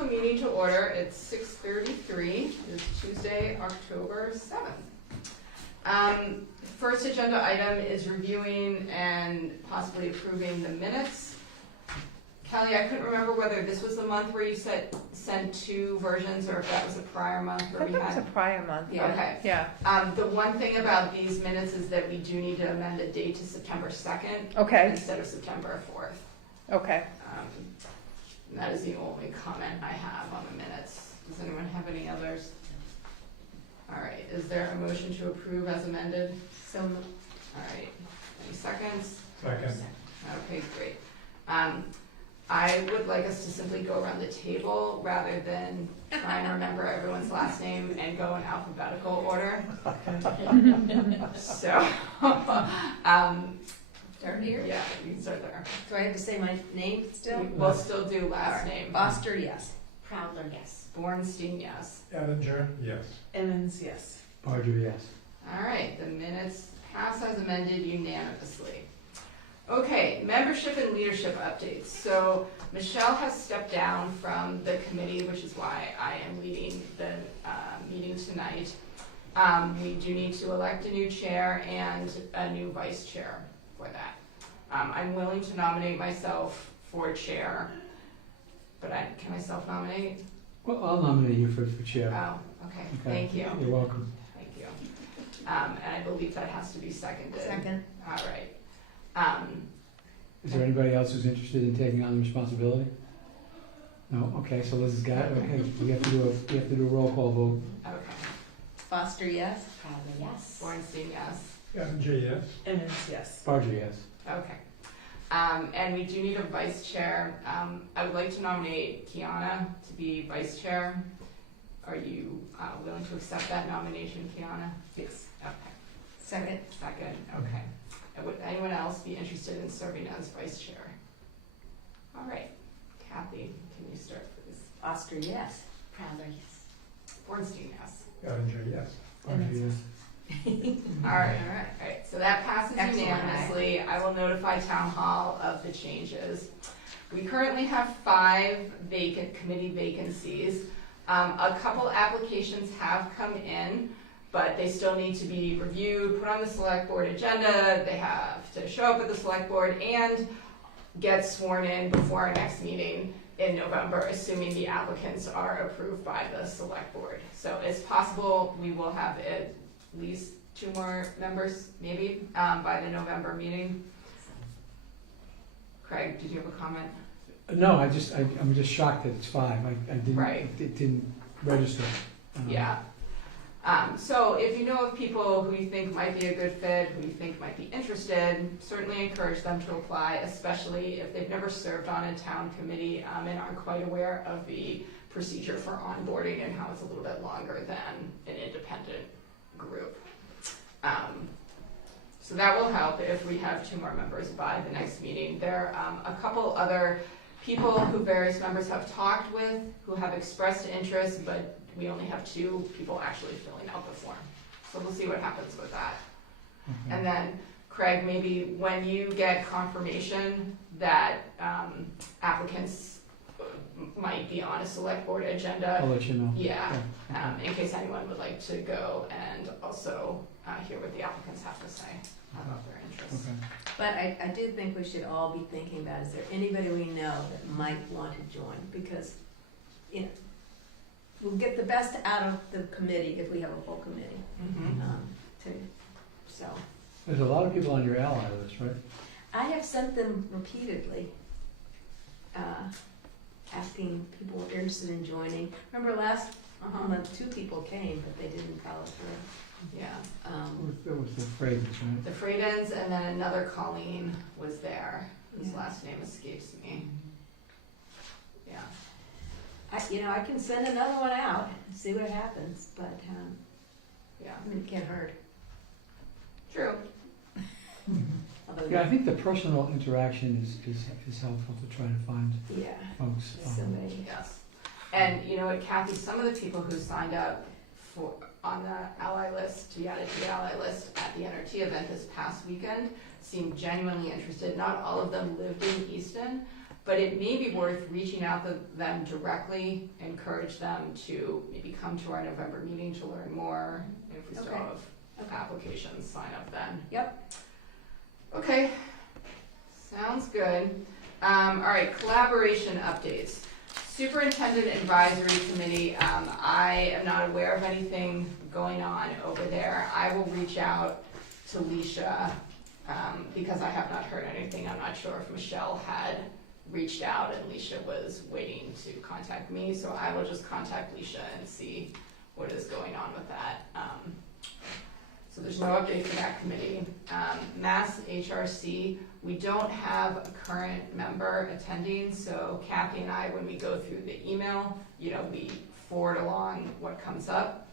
the meeting to order. It's 6:33. It's Tuesday, October 7th. First agenda item is reviewing and possibly approving the minutes. Kelly, I couldn't remember whether this was the month where you sent two versions or if that was a prior month where we I think it had. was a prior month. Yeah. Okay. Yeah. The one thing about these minutes is that we do need to amend the date to September 2nd. Okay. Instead of September 4th. Okay. And that is the only comment I have on the minutes. Does anyone have any others? All right, is there a motion to approve as amended? So, All right, any seconds? Second. Okay, great. I would like us to simply go around the table rather than try and remember everyone's last name and go in alphabetical order. So, start here? yeah, you can start there. Do I have to say my name still? We'll still do last name. Foster, yes. Prowler, yes. Bornstein, yes. Ettinger, yes. Evans, yes. Barger, yes. All right, the minutes pass as amended unanimously. Okay, membership and leadership updates. So Michelle has stepped down from the committee, which is why I am leading the meeting tonight. We do need to elect a new chair and a new vice chair for that. I'm willing to nominate myself for chair, but can I self-nominate? Well, I'll nominate you for chair. Oh, okay, thank you. You're welcome. Thank you. And I believe that has to be seconded. Second. All right. Is there anybody else who's interested in taking on the responsibility? No? Okay, so Liz has got it. Okay, we have to do a roll call vote. Okay. Foster, yes. Prowler, yes. Bornstein, yes. Ettinger, yes. Evans, yes. Barger, yes. Okay. And we do need a vice chair. I would like to nominate Kiana to be vice chair. Are you willing to accept that nomination, Kiana? Yes. Okay. Second. Second, okay. Would anyone else be interested in serving as vice chair? All right. Kathy, can you start, please? Foster, yes. Prowler, yes. Bornstein, yes. Ettinger, yes. Barger, yes. All right. So that passes Excellent. unanimously. I will notify Town Hall of the changes. We currently have 5 vacant committee vacancies. A couple applications have come in, but they still need to be reviewed, put on the select board agenda. They have to show up at the select board and get sworn in before our next meeting in November, assuming the applicants are approved by the select board. So it's possible we will have at least 2 more members, maybe, by the November meeting. Craig, did you have a comment? No, I'm just shocked that it's 5. Right. It didn't register. Yeah. So if you know of people who you think might be a good fit, who you think might be interested, certainly encourage them to apply, especially if they've never served on a town committee and aren't quite aware of the procedure for onboarding and how it's a little bit longer than an independent group. So that will help if we have 2 more members by the next meeting. There are a couple other people who various members have talked with who have expressed interest, but we only have 2 people actually filling out the form. So we'll see what happens with that. Okay. And then, Craig, maybe when you get confirmation that applicants might be on a select board agenda, I'll let you know. yeah, Okay. in case anyone would like to go and also hear what the applicants have to say about their interests. Okay. But I do think we should all be thinking about, is there anybody we know that might want to join? Because, you know, we'll get the best out of the committee if we have a full committee. Mhm. So There's a lot of people on your ally list, right? I have sent them repeatedly, asking people if they're interested in joining. Remember last month, 2 people came, but they didn't follow through. Yeah. That was the Fragrance, right? The Freydens, and then another Colleen was there, whose Yeah. last name escapes me. Yeah. I can send another one out and see what happens, but Yeah. I mean, it can't hurt. True. Although, Yeah, I think the personal interaction is helpful to try to find yeah, folks. somebody. Yes. And you know what, Kathy, some of the people who signed up on the ally list, to be added to the ally list at the NRT event this past weekend, seemed genuinely interested. Not all of them lived in Easton, but it may be worth reaching out to them directly, encourage them to maybe come to our November meeting to learn more. If we still Okay. have applications, sign up then. Yep. Okay, sounds good. All right, collaboration updates. Superintendent Advisory Committee, I am not aware of anything going on over there. I will reach out to Leisha, because I have not heard anything. I'm not sure if Michelle had reached out and Leisha was waiting to contact me, so I will just contact Leisha and see what is going on with that. So there's no update for that committee. Mass HRC, we don't have a current member attending, so Kathy and I, when we go through the email, we forward along what comes up.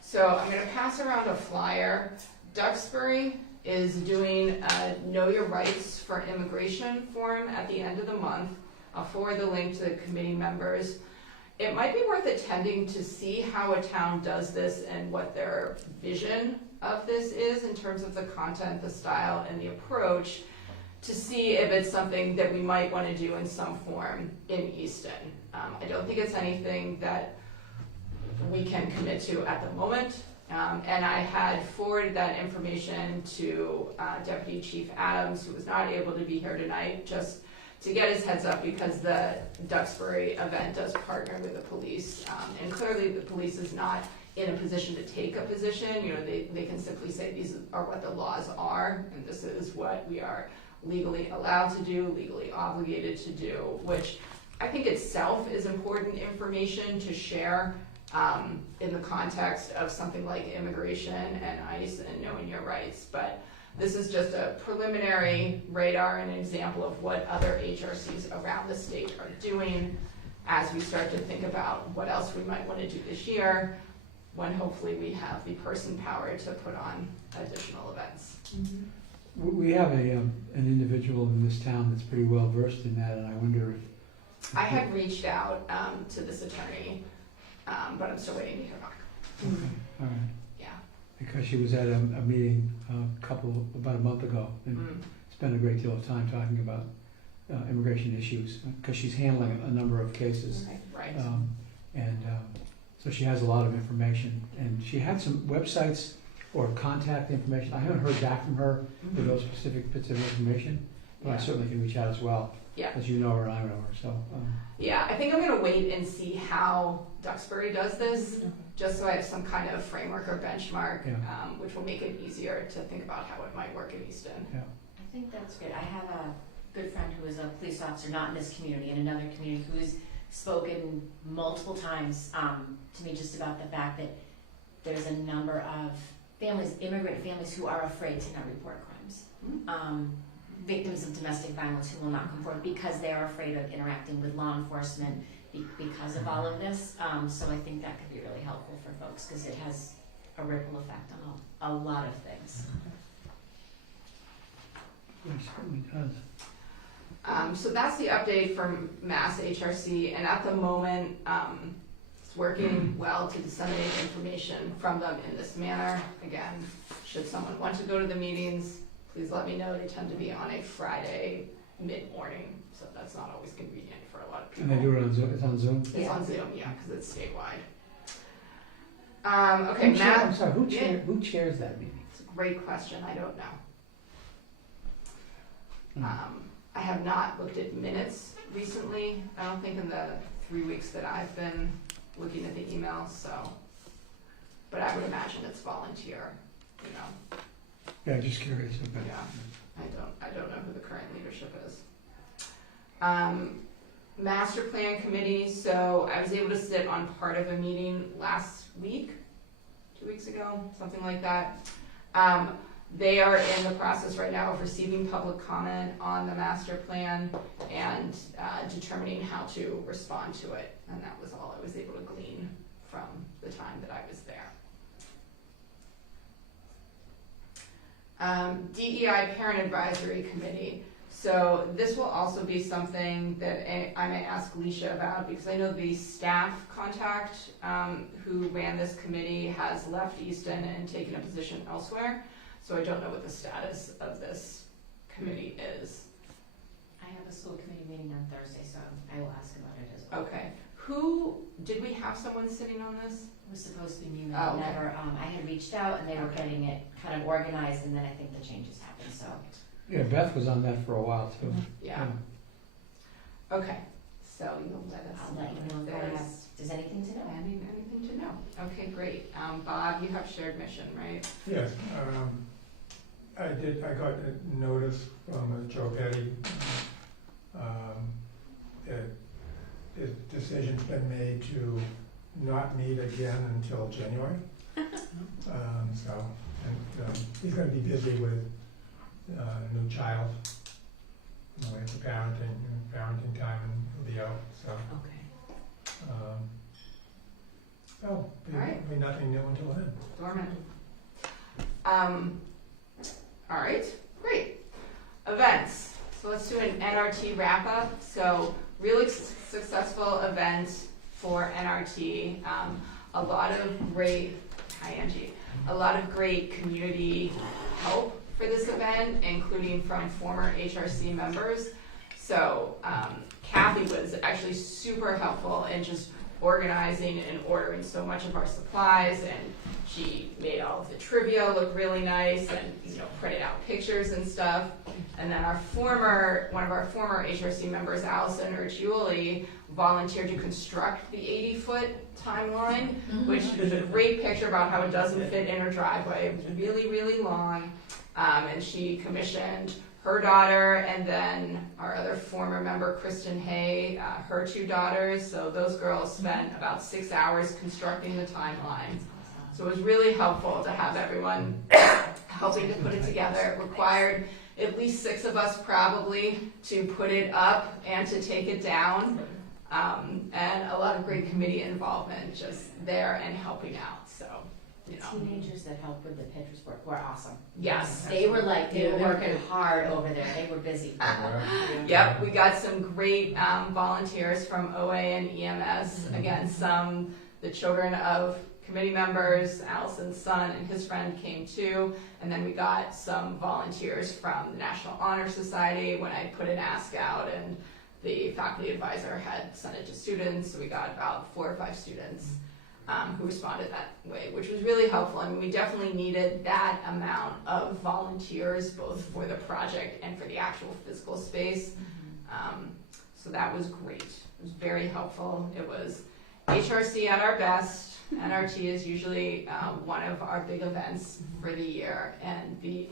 So I'm gonna pass around a flyer. Duxbury is doing a Know Your Rights for Immigration forum at the end of the month. I'll forward the link to the committee members. It might be worth attending to see how a town does this and what their vision of this is in terms of the content, the style, and the approach, to see if it's something that we might want to do in some form in Easton. I don't think it's anything that we can commit to at the moment. And I had forwarded that information to Deputy Chief Adams, who was not able to be here tonight, just to get his heads up, because the Duxbury event does partner with the police. And clearly the police is not in a position to take a position. They can simply say these are what the laws are, and this is what we are legally allowed to do, legally obligated to do, which I think itself is important information to share in the context of something like immigration and ICE and knowing your rights. But this is just a preliminary radar and an example of what other HRCs around the state are doing as we start to think about what else we might want to do this year, when hopefully we have the person power to put on additional events. We have an individual in this town that's pretty well versed in that, and I wonder if... I had reached out to this attorney, but I'm still waiting to hear back. Okay, all right. Yeah. Because she was at a meeting about a month ago, and spent a great deal of time talking about immigration issues, because she's handling a number of cases. Right. So she has a lot of information, and she had some websites or contact information. I haven't heard back from her for those specific bits of information, but I certainly can reach out as well. Yeah. As you know her and I know her, so. Yeah, I think I'm gonna wait and see how Duxbury does this, just so I have some kind of framework or benchmark, which will make it easier to think about how it might work in Easton. Yeah. I think that's good. I have a good friend who is a police officer, not in this community, in another community, who has spoken multiple times to me just about the fact that there's a number of families, immigrant families, who are afraid to not report crimes. Victims of domestic violence who will not come forward because they are afraid of interacting with law enforcement because of all of this. So I think that could be really helpful for folks, because it has a ripple effect on a lot of things. It certainly does. So that's the update from Mass HRC, and at the moment, it's working well to disseminate information from them in this manner. Again, should someone want to go to the meetings, please let me know. They tend to be on a Friday mid-morning, so that's not always convenient for a lot of people. And they do it on Zoom? It's on Zoom? It's on Zoom, yeah, because it's statewide. Okay, I'm sorry, who chairs that meeting? It's a great question, I don't know. I have not looked at minutes recently, I don't think in the 3 weeks that I've been looking at the emails, so. But I would imagine it's volunteer, Yeah, just curious. Okay. Yeah, I don't know who the current leadership is. Master Plan Committee, so I was able to sit on part of a meeting last week, 2 weeks ago, something like that. They are in the process right now of receiving public comment on the master plan and determining how to respond to it. And that was all I was able to glean from the time that I was there. DEI Parent Advisory Committee. So this will also be something that I may ask Leisha about, because I know the staff contact who ran this committee has left Easton and taken a position elsewhere. So I don't know what the status of this committee is. I I have a school committee meeting on Thursday, so I will ask about it as well. Okay. Did we have someone sitting on this? It was supposed to be me, Oh, but okay. never, I had reached out and they were Okay. getting it kind of organized, and then I think the changes happened, so. Yeah, Beth was on that for a while too. Yeah. Okay, so you'll let us I'll know let you know if if I there's have, there's anything to know. anything to know. Okay, great. Bob, you have shared mission, right? Yes, I got a notice from Joe Petty, that his decision's been made to not meet again until January. He's gonna be busy with a new child, it's a parenting time, and he'll be out, so. Okay. So, Alright. be nothing new until then. Dormant. All right, great. Events. So let's do an NRT wrap up. So really successful event for NRT. A lot of great, hi Angie, a lot of great community help for this event, including from former HRC members. So Kathy was actually super helpful in just organizing and ordering so much of our supplies, and she made all of the trivia look really nice, and printed out pictures and stuff. And then one of our former HRC members, Allison or Julie, volunteered to construct the 80-foot timeline, which is a great picture about how it doesn't fit in her driveway. It was really, really long, and she commissioned her daughter, and then our other former member, Kristen Hay, her 2 daughters. So those girls spent about 6 hours constructing the timeline. So it was really helpful to have everyone helping to put it together. It required at least 6 of us probably to put it up and to take it down. And a lot of great committee involvement just there and helping out. So, The teenagers that helped with the pictures were awesome. Yes. They were working hard over there. They were busy. Yep, we got some great volunteers from OA and EMS. Again, the children of committee members, Allison's son and his friend came too. And then we got some volunteers from the National Honor Society when I put an ask out, and the faculty advisor had sent it to students. So we got about 4 or 5 students who responded that way, which was really helpful. I mean, we definitely needed that amount of volunteers, both for the project and for the actual physical space. So that was great. It was very helpful. It was HRC at our best. NRT is usually one of our big events for the year, and the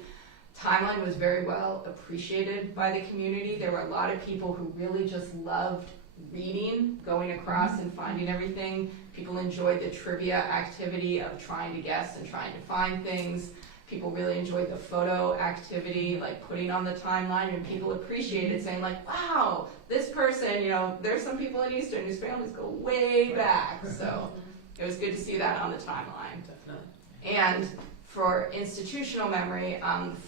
timeline was very well appreciated by the community. There were a lot of people who really just loved reading, going across and finding everything. People enjoyed the trivia activity of trying to guess and trying to find things. People really enjoyed the photo activity, like putting on the timeline, and people appreciated saying like, wow, this person, there's some people in Easton whose families go way back. So it was good to see that on the timeline. And for institutional memory,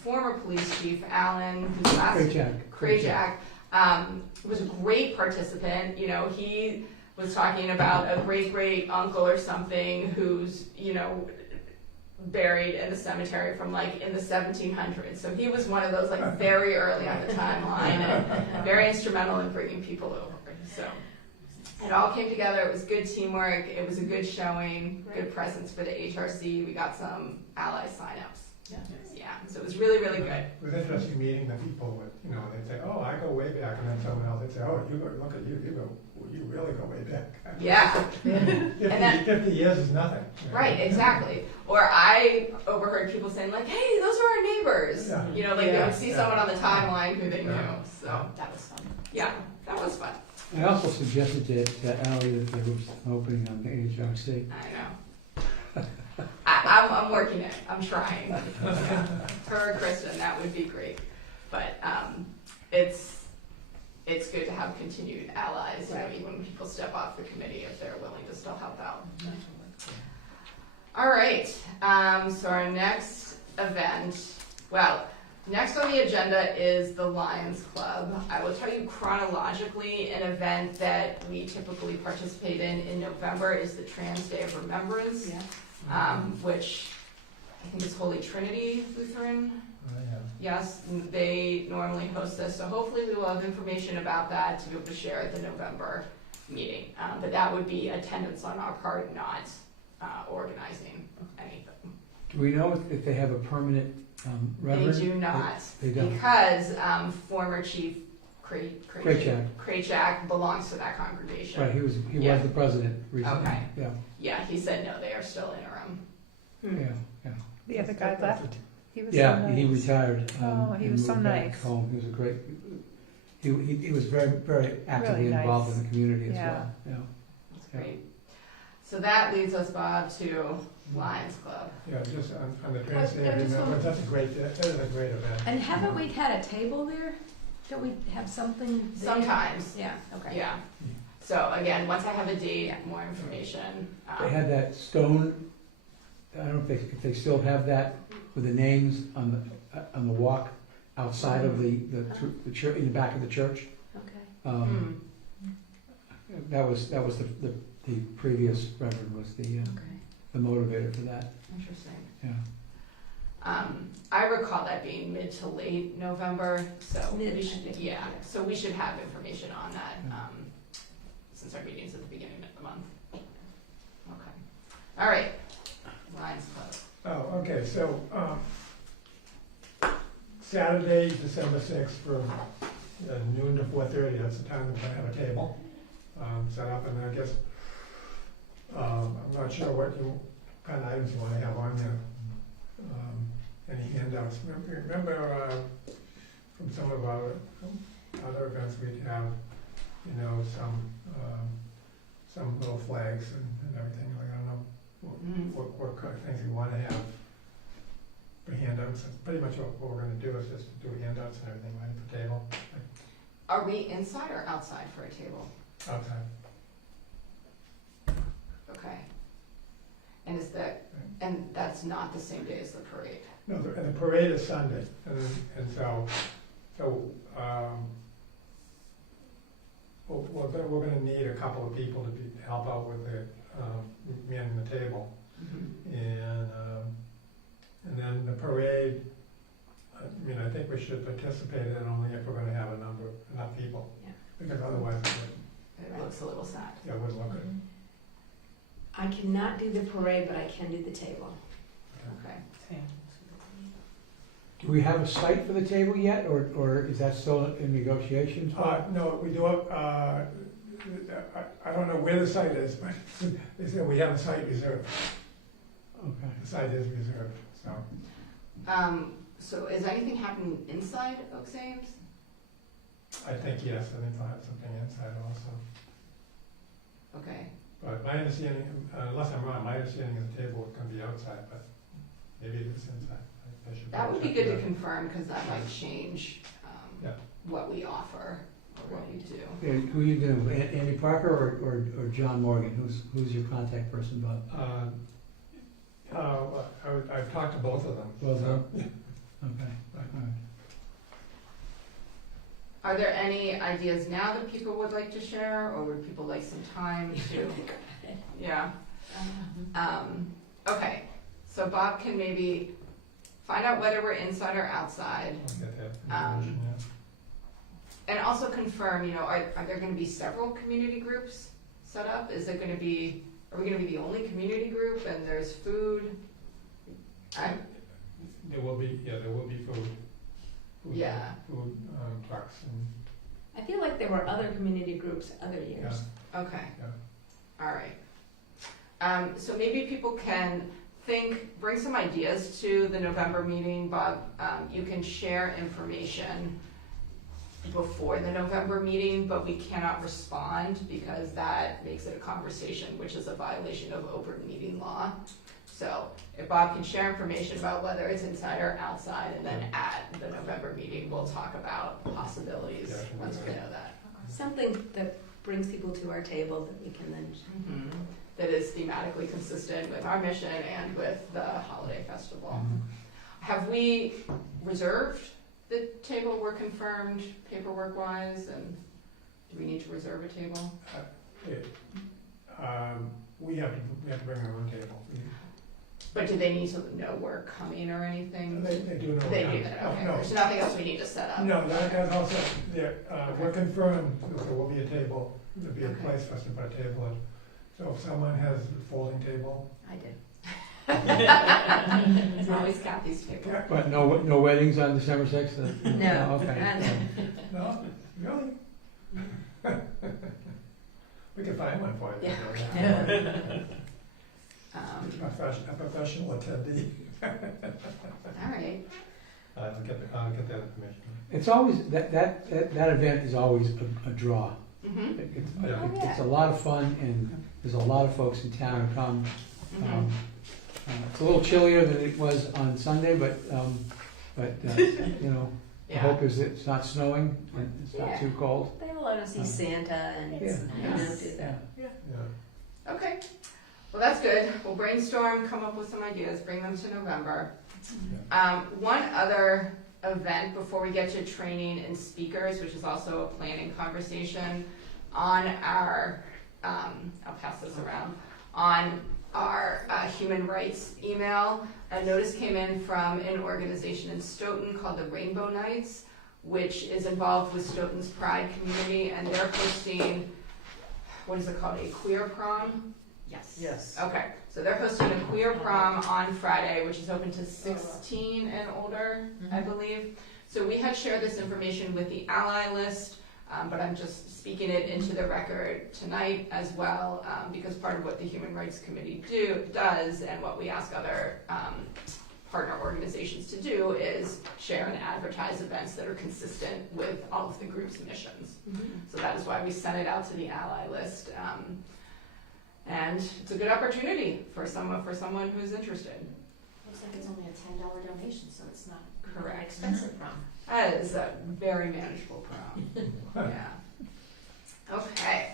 former police chief Alan, who's last Krajak, was a great participant. He was talking about a great uncle or something who's buried in the cemetery from in the 1700s. So he was one of those very early on the timeline and very instrumental in bringing people over. So it all came together. It was good teamwork. It was a good showing, good presence for the HRC. We got some ally signups. Yeah, so it was really, really good. It was interesting meeting the people with, they'd say, oh, I go way back, and then someone else would say, oh, look at you, you really go way back. Yeah. 50 years is nothing. Right, exactly. Or I overheard people saying hey, those are our neighbors. Yeah. They would see someone on the timeline who they knew. So That was fun. yeah, that was fun. I also suggested to Ally that there was an opening on the HRC. I know. I'm working it. I'm trying. Her or Kristen, that would be great. But it's good to have continued allies, even when people step off the committee, if they're willing to still help out. All right. So our next event, next on the agenda is the Lions Club. I will tell you chronologically, an event that we typically participate in November is the Trans Day of Remembrance. Which I think it's Holy Trinity Lutheran. Yeah. Yes, they normally host this, so hopefully we will have information about that to be able to share at the November meeting. But that would be attendance on our part, not organizing anything. Do we know if they have a permanent reverend? They do not, They don't. because former Chief Kraychak. Kraychak belongs to that congregation. Right, he was Yeah. the president recently. Okay. Yeah, Yeah, he said no, they are still interim. yeah. The other guy left. He was so Yeah, nice. he retired. Oh, he and was so moved back nice. home. He was a great, he was very actively Really nice. involved in the community as Yeah. well, yeah. That's great. So that leads us, Bob, to Lions Club. Yeah, just on the I transient, just remember, want- that is a great event. And haven't we had a table there? Don't we have something there? Sometimes, Yeah, okay. yeah. So again, once I have a date, more information. They had that stone, I don't know if they still have that with the names on the walk outside of the church, in the back of the church. Okay. Hmm. That was the previous reverend was the motivator for that, Interesting. yeah. I recall that being mid to late November, so Mid, we I should, think, yeah, yeah. so we should have information on that, since our meeting's at the beginning of the month. Okay. All right. Lions Club. Oh, okay, so, Saturday, December 6th, from noon to 4:30, that's the time that we're gonna have a table set up, and I guess, I'm not sure what kind of items you wanna have on there. Any handouts? Remember, from some of our other events, we'd have, some little flags and everything, like, I don't know what kind of things we wanna have for handouts. Pretty much what we're gonna do is just do handouts and everything right at the table, Are we inside or outside for a table? outside. Okay. And is that, and that's not the same day as the parade? No, and the parade is Sunday, and so, we're gonna need a couple of people to help out with the, manning the table. And then the parade, I think we should participate in it only if we're gonna have enough people. Yeah. Because otherwise, It looks a little sad. it wouldn't look good. I cannot do the parade, but I can do the table. Okay. Do we have a site for the table yet, or is that still in negotiations? No, we do have, I don't know where the site is, but they said we have a site reserved. Okay. The site is reserved, so. So is anything happening inside Oaks Ames? I think, yes, I think they'll have something inside also. Okay. But my understanding, unless I'm wrong, my understanding is the table is gonna be outside, but maybe it's inside. I should That would be check good it to out. confirm, because that might change Yeah. what we offer or what we do. Yeah, who you do, Andy Parker or John Morgan? Who's your contact person, Bob? I've talked to both of them. Both of so, them? Okay, all right. Are there any ideas now that people would like to share, or would people like some time to? Yeah. Okay, so Bob can maybe find out whether we're inside or outside, I'll get that information, and also confirm, are there gonna be several community groups set up? Are we gonna be the only community group and there's food? There will be food. Yeah. Food, trucks and, I feel like there were other community groups other years. Okay. Yeah. All right. So maybe people can bring some ideas to the November meeting, Bob. You can share information before the November meeting, but we cannot respond because that makes it a conversation, which is a violation of open meeting law. So if Bob can share information about whether it's inside or outside, and then at the November meeting, we'll talk about possibilities Yeah. once we know that. Something that brings people to our table that we can then. That is thematically consistent with our mission and with the holiday festival. Have we reserved the table? We're confirmed paperwork-wise, and do we need to reserve a table? we have to bring our own table. But do they need to know we're coming or anything? They do know. They now. do that, okay. No, There's nothing else we need to set up? no, that's also, we're confirmed that there will be a table, there'll be a Okay. place for us to put a table in. So if someone has a folding table, I did. It's always Kathy's table. yeah, But no weddings on December 6th? No. Okay. no, really? We can find one for you. A professional attendee. All right. I'll get that information. It's always, that event is always a draw. Mm-hmm. It's a lot of fun, and there's a lot of folks in town who come. Mm-hmm. It's a little chillier than it was on Sunday, but you know, the Yeah. hope is it's not snowing and it's not Yeah. too cold. They will let us see Santa and, Yeah. you know, Nice. do that. Yeah. Okay, well, that's good. We'll brainstorm, come up with some ideas, bring them to November. One other event before we get to training and speakers, which is also a planning conversation, on our, I'll pass this around, on our human rights email, a notice came in from an organization in Stoughton called the Rainbow Nights, which is involved with Stoughton's Pride community, and they're hosting, what is it called, a queer prom? Yes. Yes. Okay, so they're hosting a queer prom on Friday, which is open to 16 and older, I believe. So we had shared this information with the ally list, but I'm just speaking it into the record tonight as well, because part of what the Human Rights Committee does, and what we ask other partner organizations to do, is share and advertise events that are consistent with all of the group's missions. So that is why we sent it out to the ally list. And it's a good opportunity for someone who's interested. Looks like it's only a $10 donation, so it's not an Correct. expensive prom. That is a very manageable prom. Yeah. Okay.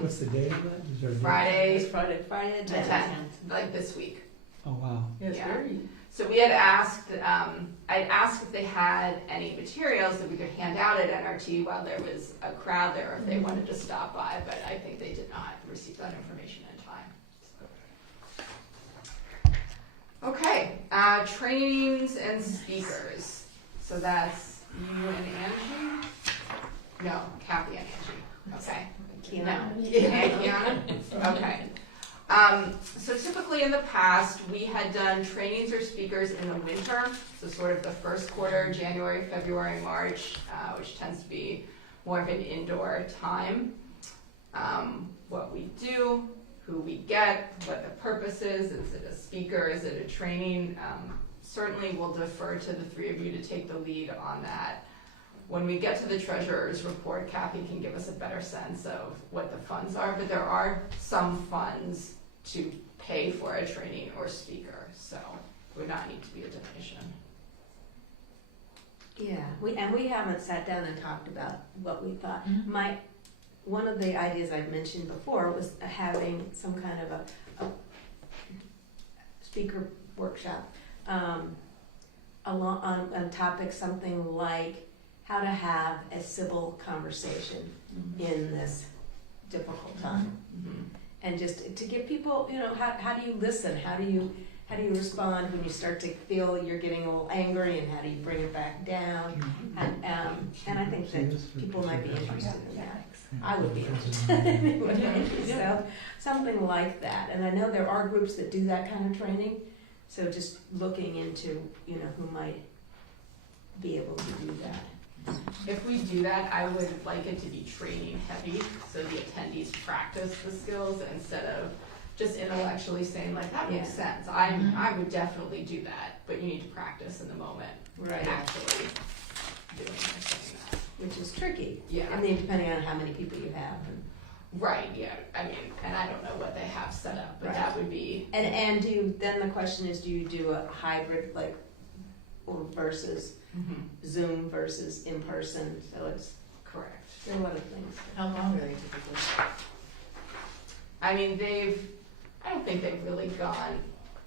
What's the date of that? Is there a date? Friday, It's Friday the the 10th. 10th, like this week. Oh, wow. Yes, Yeah. very. So we had asked, I'd asked if they had any materials that we could hand out at NRT while there was a crowd there, if they wanted to stop by, but I think they did not receive that information in time. Okay, trainings and speakers. So that's you and Angie? No, Kathy and Angie. Okay. No. And Kiana? Okay. So typically in the past, we had done trainings or speakers in the winter, so sort of the first quarter, January, February, March, which tends to be more of an indoor time. What we do, who we get, what the purpose is it a speaker, is it a training? Certainly we'll defer to the three of you to take the lead on that. When we get to the treasurer's report, Kathy can give us a better sense of what the funds are, but there are some funds to pay for a training or speaker, so it would not need to be a donation. Yeah, we haven't sat down and talked about what we thought. Mhm. One of the ideas I've mentioned before was having some kind of a speaker workshop on a topic, something like how to have a civil conversation in this difficult time. Mm-hmm. And just to give people, you know, how do you listen? How do you respond when you start to feel you're getting a little angry, and how do you bring it back down? And I think that people might be interested in that. I would be interested anyway. So something like that. And I know there are groups that do that kind of training. So just looking into, you know, who might be able to do that. If we do that, I would like it to be training heavy, so the attendees practice the skills instead of just intellectually saying like, that makes sense. I would definitely do that, but you need to practice in the moment. Right. Actually doing or saying that. Which is tricky. Yeah. I mean, depending on how many people you have. Right, yeah, I mean, and I don't know what they have set up, but Right. that would be. And then the question is, do you do a hybrid, like, or versus Zoom versus in person? So it's, Correct. there are a lot of things. How long are they typically? I mean, I don't think they've really gone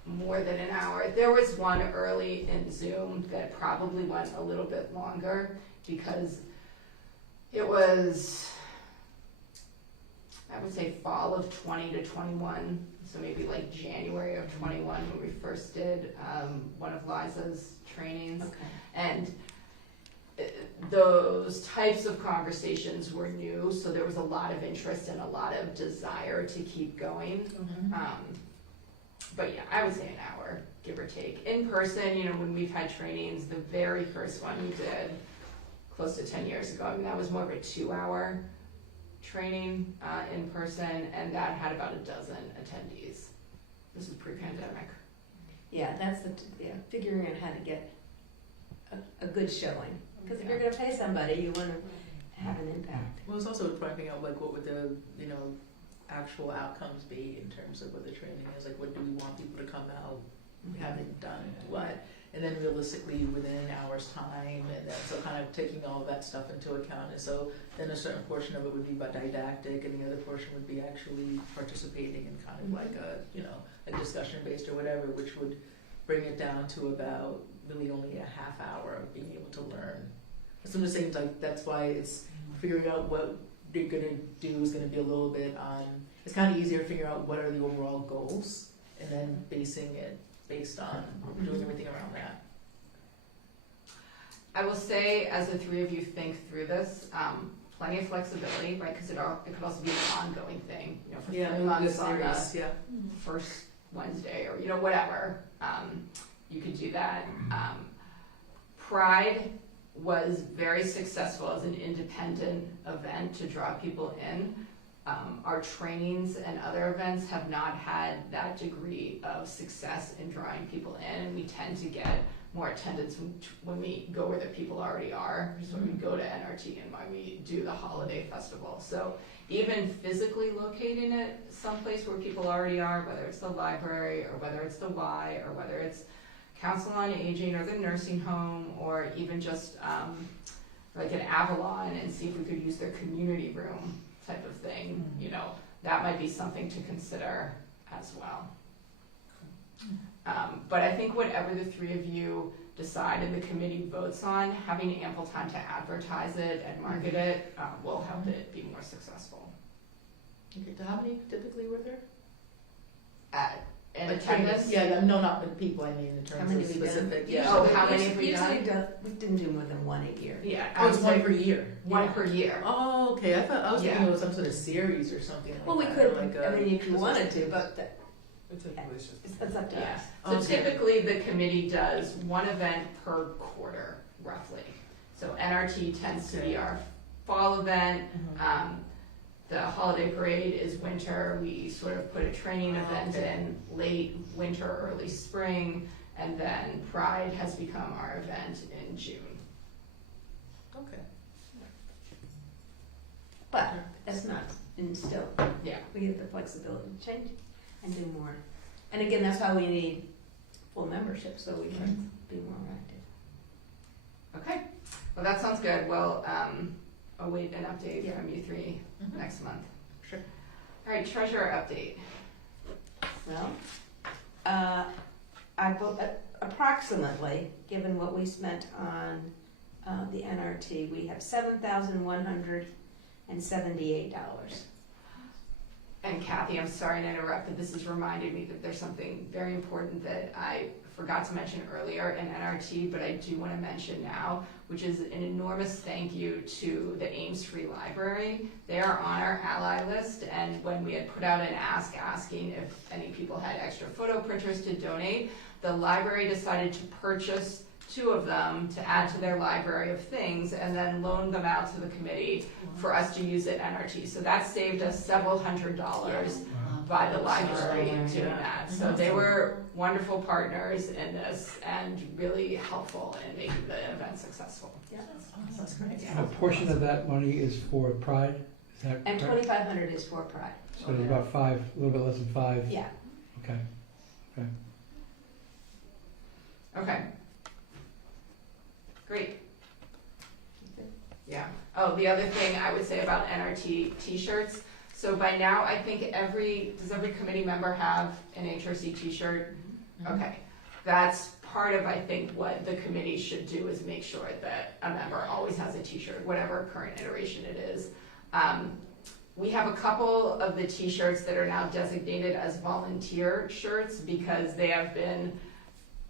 more than an hour. There was one early in Zoom that probably went a little bit longer because that was would say fall of 20 to 21, so maybe like January of 21 when we first did one of Liza's trainings. Okay. And those types of conversations were new, so there was a lot of interest and a lot of desire to keep going. But yeah, I would say an hour, give or take. In person, you know, when we've had trainings, the very first one we did close to 10 years ago, I mean, that was more of a 2-hour training in person, and that had about a dozen attendees. This was pre-pandemic. Yeah, that's figuring out how to get a good showing. Because if you're gonna pay somebody, you wanna have an impact. Well, it's also finding out like what would the, you know, actual outcomes be in terms of what the training is, like what do we want people to come out having done what, and then realistically within an hour's time, and then so kind of taking all of that stuff into account, and so then a certain portion of it would be about didactic, and the other portion would be actually participating in kind of like a, you know, a discussion based or whatever, which would bring it down to about really only a half hour of being able to learn. So I'm just saying, like, that's why it's figuring out what you're gonna do is gonna be a little bit on, it's kind of easier to figure out what are the overall goals, and then basing it based on doing everything around that. I will say, as the three of you think through this, plenty of flexibility, right? Because it could also be an ongoing thing, you know, for 3 months on the first Wednesday, or, you know, whatever. You could do that. Pride was very successful as an independent event to draw people in. Our trainings and other events have not had that degree of success in drawing people in, and we tend to get more attendance when we go where the people already are, just when we go to NRT and when we do the holiday festival. So even physically locating it someplace where people already are, whether it's the library or whether it's the Y or whether it's Council on Aging or the nursing home, or even just like an Avalon, and see if we could use their community room type of thing, you know, that might be something to consider as well. But I think whatever the three of you decide and the committee votes on, having ample time to advertise it and market it will help it be more successful. Okay, so how many typically were there? In Like attendance? Yeah, no, not the people, I mean in How terms many of have we done? specific, yeah. Oh, how many have we done? We didn't do more than one a year. Yeah, Oh, it's one per year. One per year. Oh, okay, I was thinking Yeah. it was some sort of series or something like Well, we that, could, like I mean, if you wanted to, but it's up to Yeah. us. So Okay. typically, the committee does one event per quarter, roughly. So NRT tends to be our fall event. The holiday parade is winter. We sort of put a training event in late winter, early spring, and then Pride has become our event in June. Okay. But that's not, and still, Yeah. we have the flexibility to change and do more. And again, that's why we need full membership, so we can be more active. Okay. Well, that sounds good. Well, I'll wait an update Yeah. from you three next month. Sure. All right, treasurer update. Well, approximately, given what we spent on the NRT, we have $7,178. And Kathy, I'm sorry to interrupt, but this has reminded me that there's something very important that I forgot to mention earlier in NRT, but I do want to mention now, which is an enormous thank you to the Ames Free Library. They are on our ally list, and when we had put out an ask asking if any people had extra photo printers to donate, the library decided to purchase 2 of them to add to their library of things and then loan them out to the committee for us to use at NRT. So that saved us several $100s by the library doing that. So they were wonderful partners in this and really helpful in making the event successful. Yeah. That's great. Yeah. A portion of that money is for Pride, is that And correct? $2,500 is for Pride. So there's about 5, a little bit less than 5. Yeah. Okay. Okay. Great. Yeah. Oh, the other thing I would say about NRT t-shirts. So by now, I think does every committee member have an HRC t-shirt? Okay. That's part of, I think, what the committee should do is make sure that a member always has a t-shirt, whatever current iteration it is. We have a couple of the t-shirts that are now designated as volunteer shirts because they have been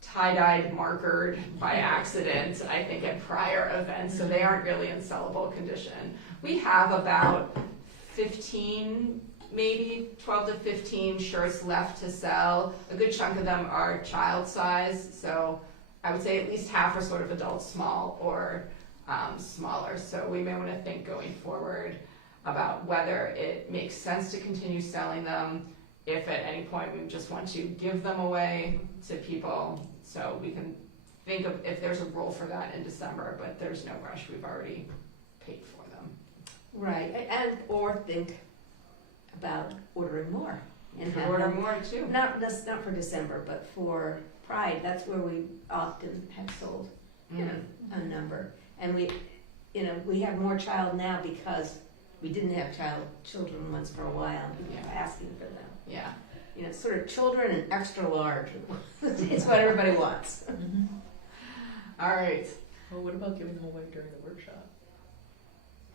tie-dyed, markered by accident, I think, at prior events, so they aren't really in sellable condition. We have about 15, maybe 12 to 15 shirts left to sell. A good chunk of them are child size, so I would say at least half are sort of adult small or smaller. So we may want to think going forward about whether it makes sense to continue selling them, if at any point we just want to give them away to people. So we can think of if there's a role for that in December, but there's no rush. We've already paid for them. Right, and, or think about ordering more. And have Order them- more too. Not for December, but for Pride, that's where we often have sold, you know, a number. And we have more child now because we didn't have children ones for a while, and people were asking for them. Yeah. You know, sort of children and extra large. It's what everybody wants. All right. Well, what about giving them away during the workshop?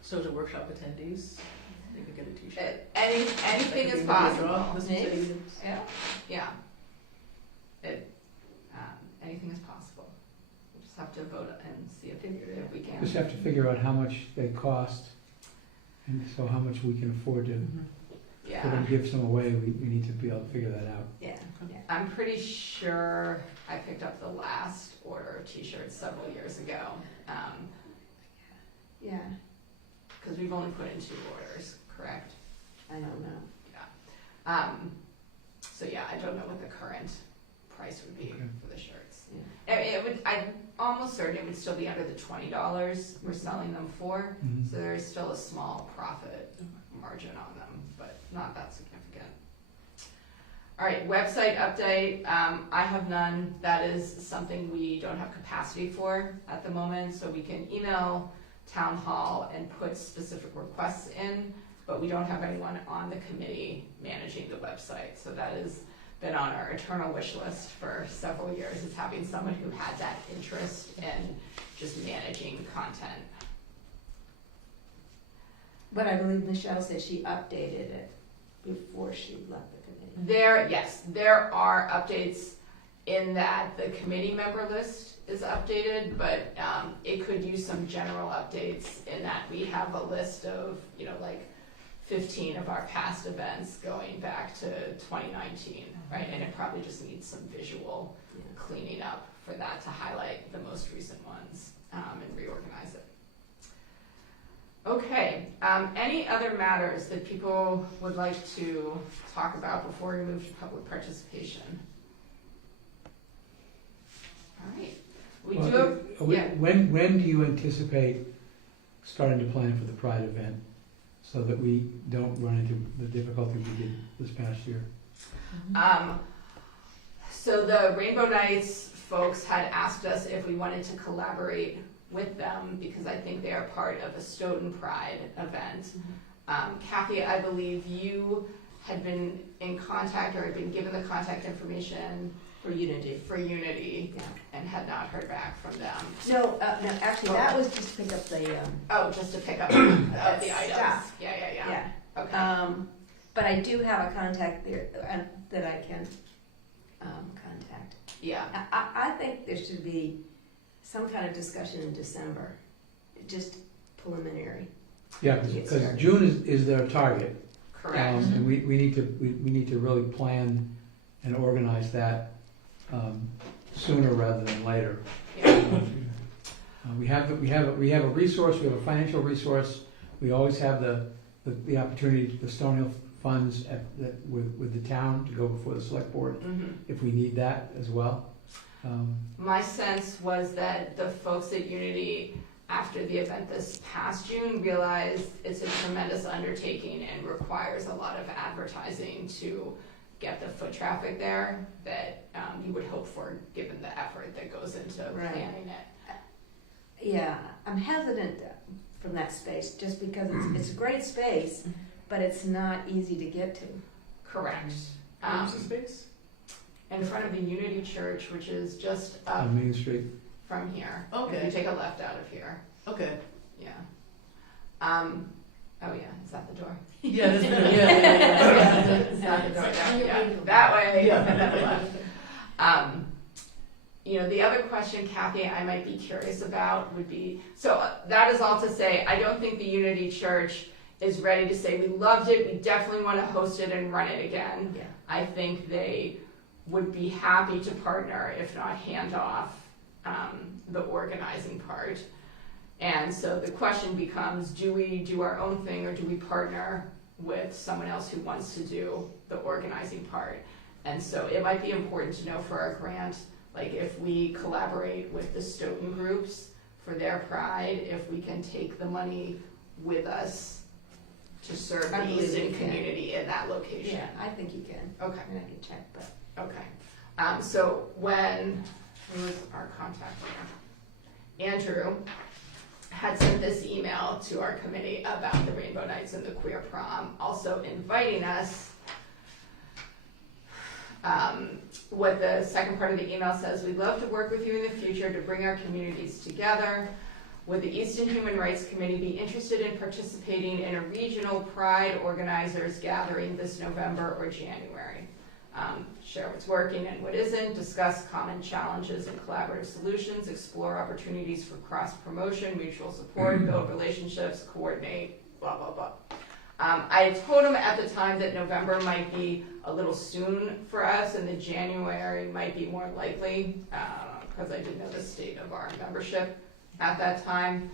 So as a workshop attendees, they could get a t-shirt. Anything is Maybe possible. draw, listen to Maybe. you. Yeah. Yeah. Anything is possible. We'll just have to vote and see if we can. Just have to figure out how much they cost, and so how much we can afford to, if we're Yeah. gonna give some away, we need to be able to figure that out. Yeah. I'm pretty sure I picked up the last order of t-shirts several years ago. Yeah. Because we've only put in 2 orders, correct? I don't know. So yeah, I don't know what the current price would be Okay. for the shirts. Yeah. I'm almost certain it would still be under the $20 we're selling them for. Mhm. So there's still a small profit margin on them, but not that significant. All right, website update. I have none. That is something we don't have capacity for at the moment, so we can email town hall and put specific requests in, but we don't have anyone on the committee managing the website. So that has been on our eternal wish list for several years, is having someone who had that interest in just managing content. But I believe Michelle said she updated it before she left the committee. There are updates in that the committee member list is updated, but it could use some general updates in that we have a list of, like 15 of our past events going back to 2019, right? And it probably just needs some visual cleaning up for that to highlight the most recent ones and reorganize it. Okay, any other matters that people would like to talk about before we move to public participation? All right, we Well, do have, yeah. When do you anticipate starting to plan for the Pride event, so that we don't run into the difficulty we did this past year? So the Rainbow Nights folks had asked us if we wanted to collaborate with them because I think they are part of a Stoughton Pride event. Kathy, I believe you had been in contact or had been given the contact information For Unity. Yeah, and had not heard back from them. No, actually, that was just to pick up the, Oh, just to pick up the items. Stuff. Yeah. Okay. But I do have a contact there that I can contact. Yeah. I think there should be some kind of discussion in December, just preliminary. Yeah, because June is their target. Correct. And we need to really plan and organize that sooner rather than later. Yeah. We have a resource. We have a financial resource. We always have the opportunity, the Stonehill funds with the town to go before the select board if we need that as well. My sense was that the folks at Unity, after the event this past June, realized it's a tremendous undertaking and requires a lot of advertising to get the foot traffic there that you would hope for, given the effort that goes into planning it. Yeah, I'm hesitant from that space, just because it's a great space, but it's not easy to get to. Correct. Where's the space? In front of the Unity Church, which is just up On Main Street. from here. Okay. If you take a left out of here. Okay. Yeah. Oh, yeah, is that the door? Yeah, that's better, yeah. Is that the door? Yeah. Yeah, that way. Yeah. And then left. You know, the other question, Kathy, I might be curious about would be, so that is all to say, I don't think the Unity Church is ready to say, we loved it, we definitely want to host it and run it again. Yeah. I think they would be happy to partner, if not hand off the organizing part. And so the question becomes, do we do our own thing, or do we partner with someone else who wants to do the organizing part? And so it might be important to know for our grant, like if we collaborate with the Stoughton groups for their pride, if we can take the money with us to serve I the believe Easton we can. community in that location. Yeah, I think you can. Okay. I mean, I can check, but. Okay, so who was our contact here? Andrew had sent this email to our committee about the Rainbow Nights and the Queer Prom, also inviting us. What the second part of the email says, we'd love to work with you in the future to bring our communities together. Would the Easton Human Rights Committee be interested in participating in a regional pride organizers gathering this November or January? Share what's working and what isn't, discuss common challenges and collaborative solutions, explore opportunities for cross-promotion, mutual support, build relationships, coordinate, blah, blah, blah. I told him at the time that November might be a little soon for us and that January might be more likely, because I didn't know the state of our membership at that time.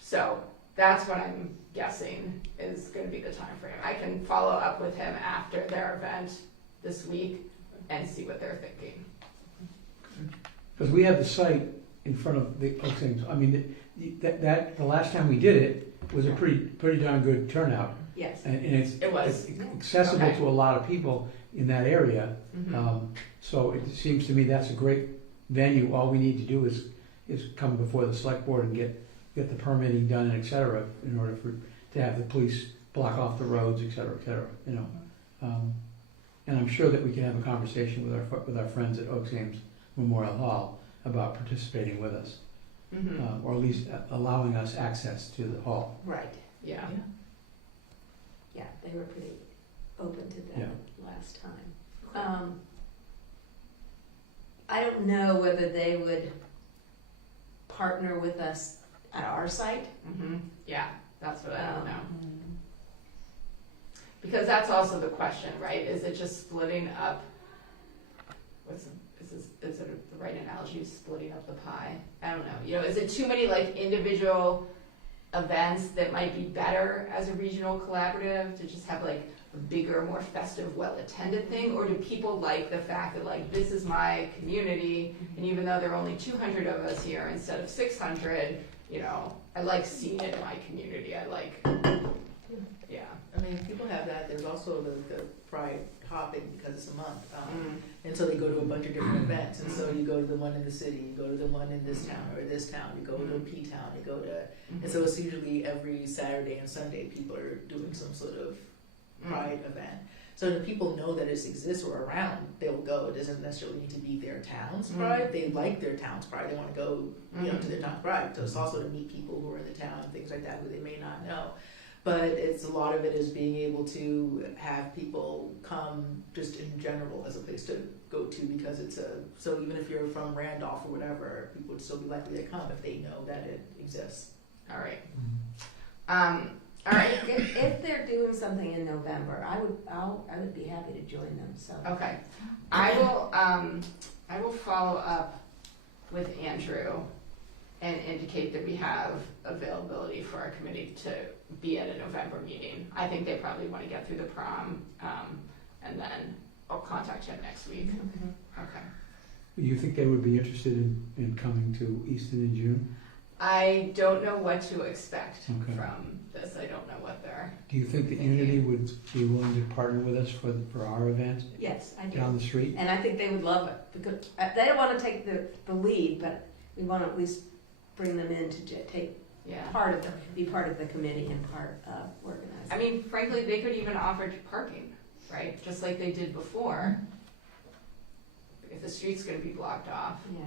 So that's what I'm guessing is going to be the time frame. I can follow up with him after their event this week and see what they're thinking. Because we have the site in front of the Oak Things. I mean, the last time we did it was a pretty darn good turnout. Yes. And it's It was. it's accessible Okay. to a lot of people in that area. Mhm. So it seems to me that's a great venue. All we need to do is come before the select board and get the permitting done, and et cetera, in order to have the police block off the roads, et cetera, you know. And I'm sure that we can have a conversation with our friends at Oak Ames Memorial Hall about participating with us, Mhm. or at least allowing us access to the hall. Right. Yeah. Yeah, they were pretty open to that Yeah. last time. I don't know whether they would partner with us at our site. Mhm. Yeah, that's what I don't know. Because that's also the question, right? Is it just splitting up? Is it the right analogy? Splitting up the pie? I don't know. You know, is it too many like individual events that might be better as a regional collaborative to just have like a bigger, more festive, well-attended thing? Or do people like the fact that like this is my community, and even though there are only 200 of us here instead of 600, you know, I like seeing it in my community. I like, yeah. I mean, people have that. There's also the pride hopping because it's a month. Mm. And so they go to a bunch of different events. And so you go to the one in the city, you go to the one in this town or this town, you go to P town, you go to, and so it's usually every Saturday and Sunday people are doing some sort of pride event. So the people know that it exists or around, they'll go. It doesn't necessarily need to be their town's pride. They like their town's pride. They want to go, you know, to their town's pride. So it's also to meet people who are in the town, things like that, who they may not know. But it's a lot of it is being able to have people come just in general as a place to go to, because it's so even if you're from Randolph or whatever, people would still be likely to come if they know that it exists. All right. All right. If they're doing something in November, I would be happy to join them. So. Okay. I will follow up with Andrew and indicate that we have availability for our committee to be at a November meeting. I think they probably want to get through the prom, and then I'll contact him next week. Okay. You think they would be interested in coming to Easton in June? I don't know what to expect Okay. from this. I don't know what they're. Do you think that Unity would be willing to partner with us for our event Yes, I do. down the street? And I think they would love it, because they don't want to take the lead, but we want to at least bring them in to take Yeah. be part of the committee and part of organizing. I mean, frankly, they could even offer parking, right? Just like they did before. If the street's going to be blocked off, Yeah.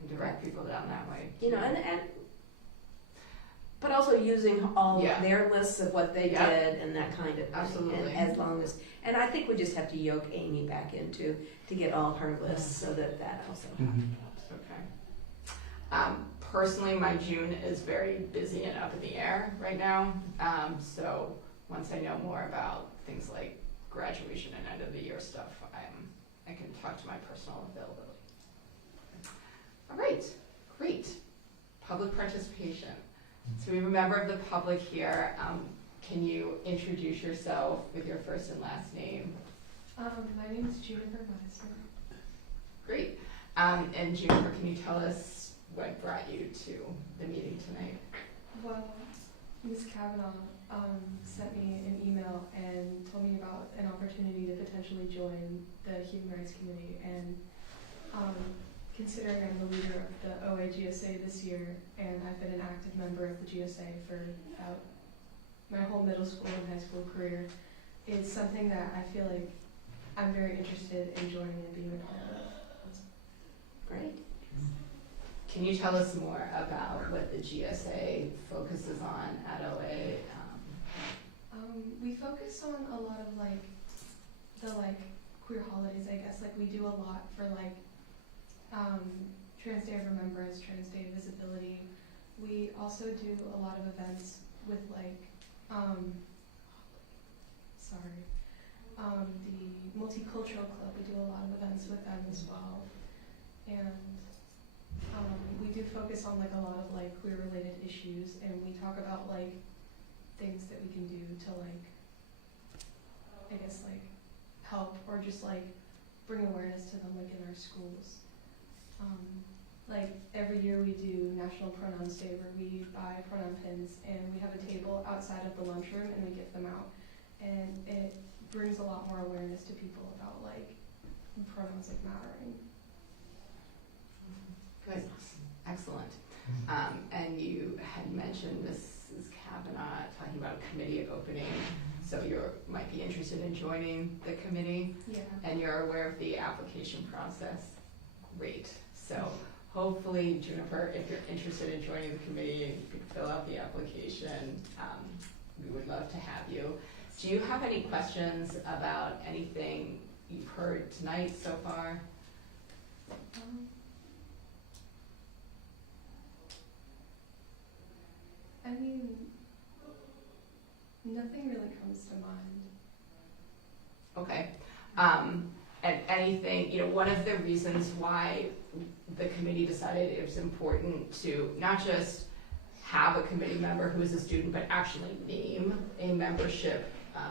and direct people down that way. You know, and But also using all of Yeah. their lists of what they Yeah. did and that kind of thing. Absolutely. And as long as, and I think we just have to yoke Amy back into, to get all her lists so that that also Mhm. helps. Okay. Personally, my June is very busy and up in the air right now. So once I know more about things like graduation and end of the year stuff, I can talk to my personal availability. All right, great. Public participation. So we have a member of the public here. Can you introduce yourself with your first and last name? My name is Juniper Meisner. Great. And Juniper, can you tell us what brought you to the meeting tonight? Well, Ms. Kavanaugh sent me an email and told me about an opportunity to potentially join the Human Rights Committee. And considering I'm the leader of the OAGSA this year, and I've been an active member of the GSA for about my whole middle school and high school career, it's something that I feel like I'm very interested in joining and being a part of. Great. Can you tell us more about what the GSA focuses on at OA? We focus on a lot of the queer holidays, I guess. Like we do a lot for Trans Day of Remembrance, Trans Day of Visibility. We also do a lot of events with the Multicultural Club. We do a lot of events with them as well. And we do focus on a lot of queer related issues, and we talk about things that we can do to I guess help or just bring awareness to them in our schools. Every year we do National Pronouns Day where we buy pronoun pins and we have a table outside of the lunchroom and we give them out, and it brings a lot more awareness to people about pronouns mattering. Good, excellent. And you had mentioned Mrs. Kavanaugh talking about a committee opening, so you might be interested in joining the committee, Yeah. and you're aware of the application process. Great. So hopefully, Juniper, if you're interested in joining the committee, you can fill out the application. We would love to have you. Do you have any questions about anything you've heard tonight so far? I mean, nothing really comes to mind. Okay. And anything, one of the reasons why the committee decided it was important to not just have a committee member who is a student, but actually name a membership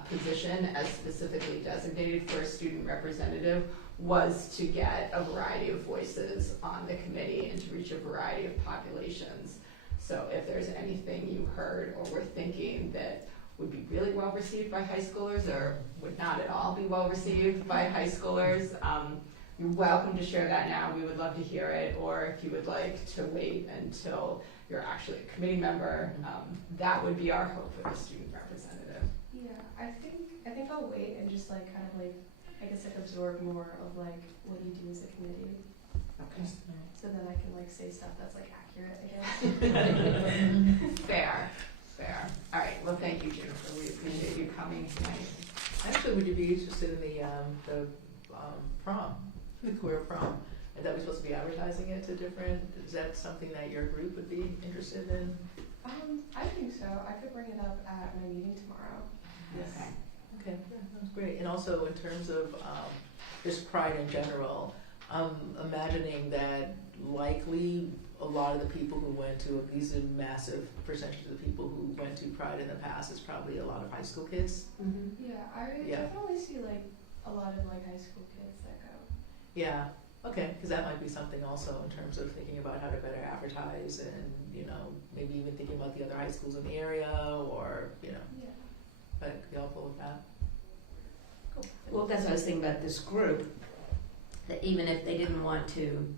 position as specifically designated for a student representative was to get a variety of voices on the committee and to reach a variety of populations. So if there's anything you heard or were thinking that would be really well received by high schoolers or would not at all be well received by high schoolers, you're welcome to share that now. We would love to hear it. Or if you would like to wait until you're actually a committee member, that would be our hope for the student representative. Yeah, I think I'll wait and just I guess absorb more of what you do as a committee. Okay. So then I can say stuff that's accurate, I guess. Fair. All right. Well, thank you, Jennifer. We appreciate you coming tonight. Actually, would you be interested in the prom, the queer prom? Is that we're supposed to be advertising it to different, is that something that your group would be interested in? I think so. I could bring it up at my meeting tomorrow. Okay. Okay, yeah, that's great. And also in terms of just pride in general, I'm imagining that likely a lot of the people who went to, these are massive percentages of the people who went to Pride in the past is probably a lot of high school kids. Mm-hmm. Yeah, I Yeah. definitely see a lot of high school kids that go. Yeah, okay, because that might be something also in terms of thinking about how to better advertise and, maybe even thinking about the other high schools in the area or, Yeah. but could be helpful with that. Cool. Well, that's what I was thinking about this group, that even if they didn't want to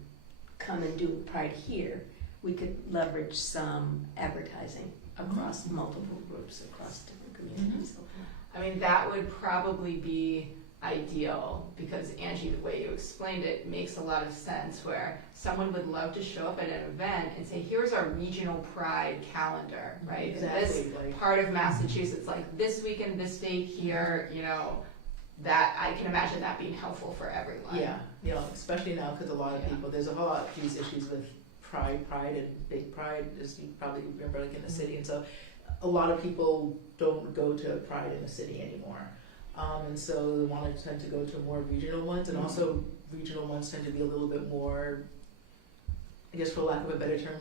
come and do Pride here, we could leverage some advertising across multiple groups, across different communities. I mean, that would probably be ideal, because Angie, the way you explained it makes a lot of sense, where someone would love to show up at an event and say, here's our regional pride calendar, right? And this Exactly, like, part of Massachusetts, like this weekend, this date here, you know, that I can imagine that being helpful for everyone. yeah, you know, especially now, because a lot of Yeah. people, there's a whole lot of these issues with pride and big pride, as you probably remember, like in the city, and so a lot of people don't go to pride in the city anymore. And so they want to tend to go to more regional ones, and also regional ones tend to be a little bit more, I guess for lack of a better term,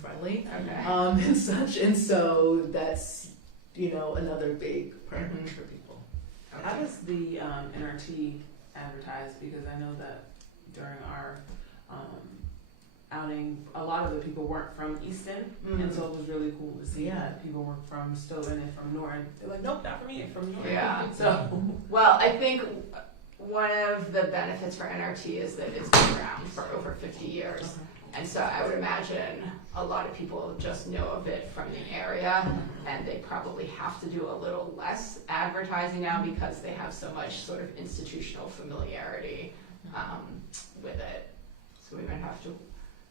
friendly, Okay. and such, and so that's, you know, another big preference Mhm. for people. How does the NRT advertise? Because I know that during our outing, a lot of the people weren't from Easton, and so it was really cool to see Yeah. that people were from Stoughton and from Norton. They're like, nope, not for me, from Norton. Yeah. So, Well, I think one of the benefits for NRT is that it's been around for over 50 years. And so I would imagine a lot of people just know of it from the area, and they probably have to do a little less advertising now because they have so much sort of institutional familiarity with it. So we might have to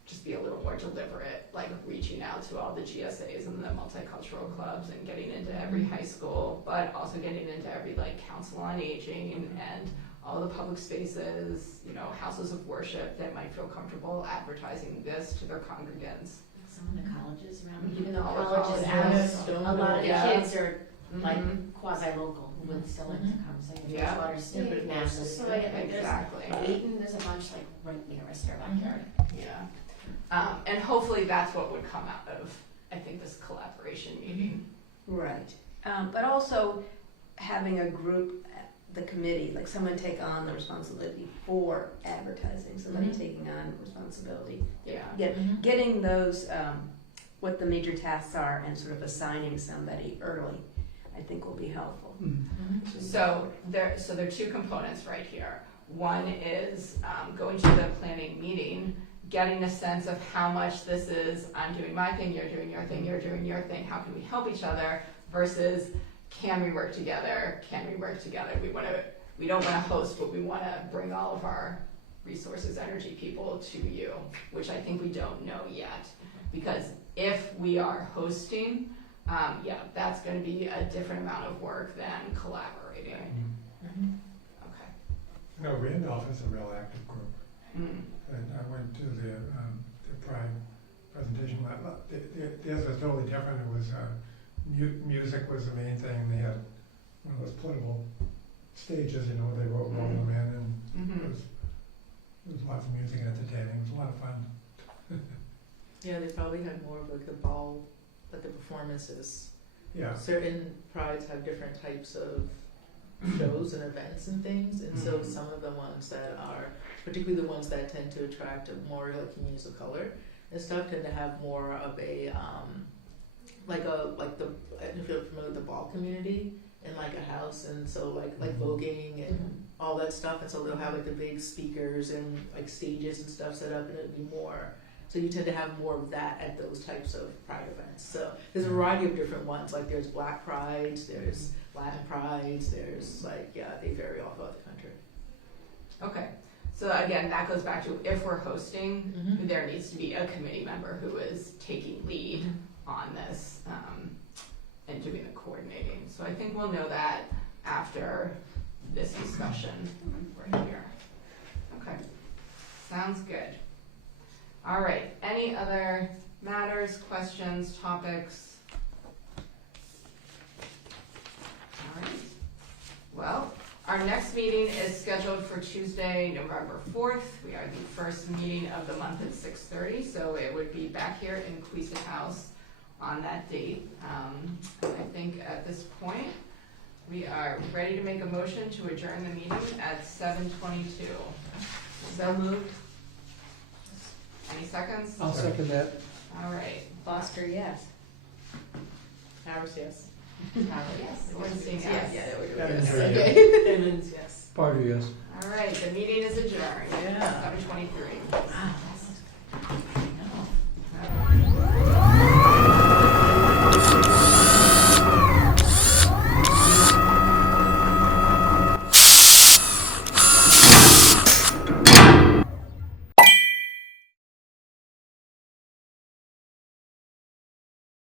just be a little more deliberate, like reaching out to all the GSAs and the multicultural clubs and getting into every high school, but also getting into every like council on aging and all the public spaces, you know, houses of worship that might feel comfortable advertising this to their congregants. Some of the colleges around, Mhm. even though All the colleges colleges. have, a lot of the Yeah. kids are like Mhm. quasi-local, who would still like to come, so you Yeah. have Bridgewater State, Massasoit, like there's Exactly. Eaton, there's a bunch like right near us, our backyard. Yeah. And hopefully that's what would come out of, I think, this collaboration meeting. Right. But also having a group, the committee, like someone take on the responsibility for advertising, somebody Mhm. taking on responsibility. Yeah. Getting those, what the major tasks are and sort of assigning somebody early, I think will be helpful. So there are two components right here. One is going to the planning meeting, getting a sense of how much this is, I'm doing my thing, you're doing your thing, you're doing your thing, how can we help each other, versus can we work together, we don't wanna host, but we wanna bring all of our resources, energy, people to you, which I think we don't know yet. Because if we are hosting, that's gonna be a different amount of work than collaborating. Okay. You know, Randolph is a real active group, Mm. and I went to the Pride presentation. Theirs was totally different. It was, music was the main thing. They had one of those portable stages, you know, they roll them in, and Mhm. there was lots of music and entertaining. It was a lot of fun. Yeah, they probably had more of like a ball, like the performances. Yeah. Certain prides have different types of shows and events and things, and so Mhm. some of the ones that are, particularly the ones that tend to attract more like communities of color and stuff, tend to have more of a I don't know if you're familiar with the ball community in like a house, and so like voguing and all that stuff, and so they'll have like the big speakers and like stages and stuff set up, and it'd be more. So you tend to have more of that at those types of pride events. So there's a variety of different ones. Like there's Black prides, there's Latin prides, there's they vary all throughout the country. Okay, so again, that goes back to if we're hosting, Mhm. there needs to be a committee member who is taking lead on this and doing the coordinating. So I think we'll know that after this discussion right here. Okay, sounds good. All right, any other matters, questions, topics? All right, well, our next meeting is scheduled for Tuesday, November 4th. We are the first meeting of the month at 6:30, so it would be back here in Queeset House on that date. And I think at this point, we are ready to make a motion to adjourn the meeting at 7:22. So moved. Any seconds? I'll second that. All right. Foster, yes. Harris, yes. Yes. Winston, Yeah, yes. there we go. Evans, Yes, yes. okay. Evans, yes. Party, yes. All right, the meeting is adjourned. Yeah. 7:23. Wow, that's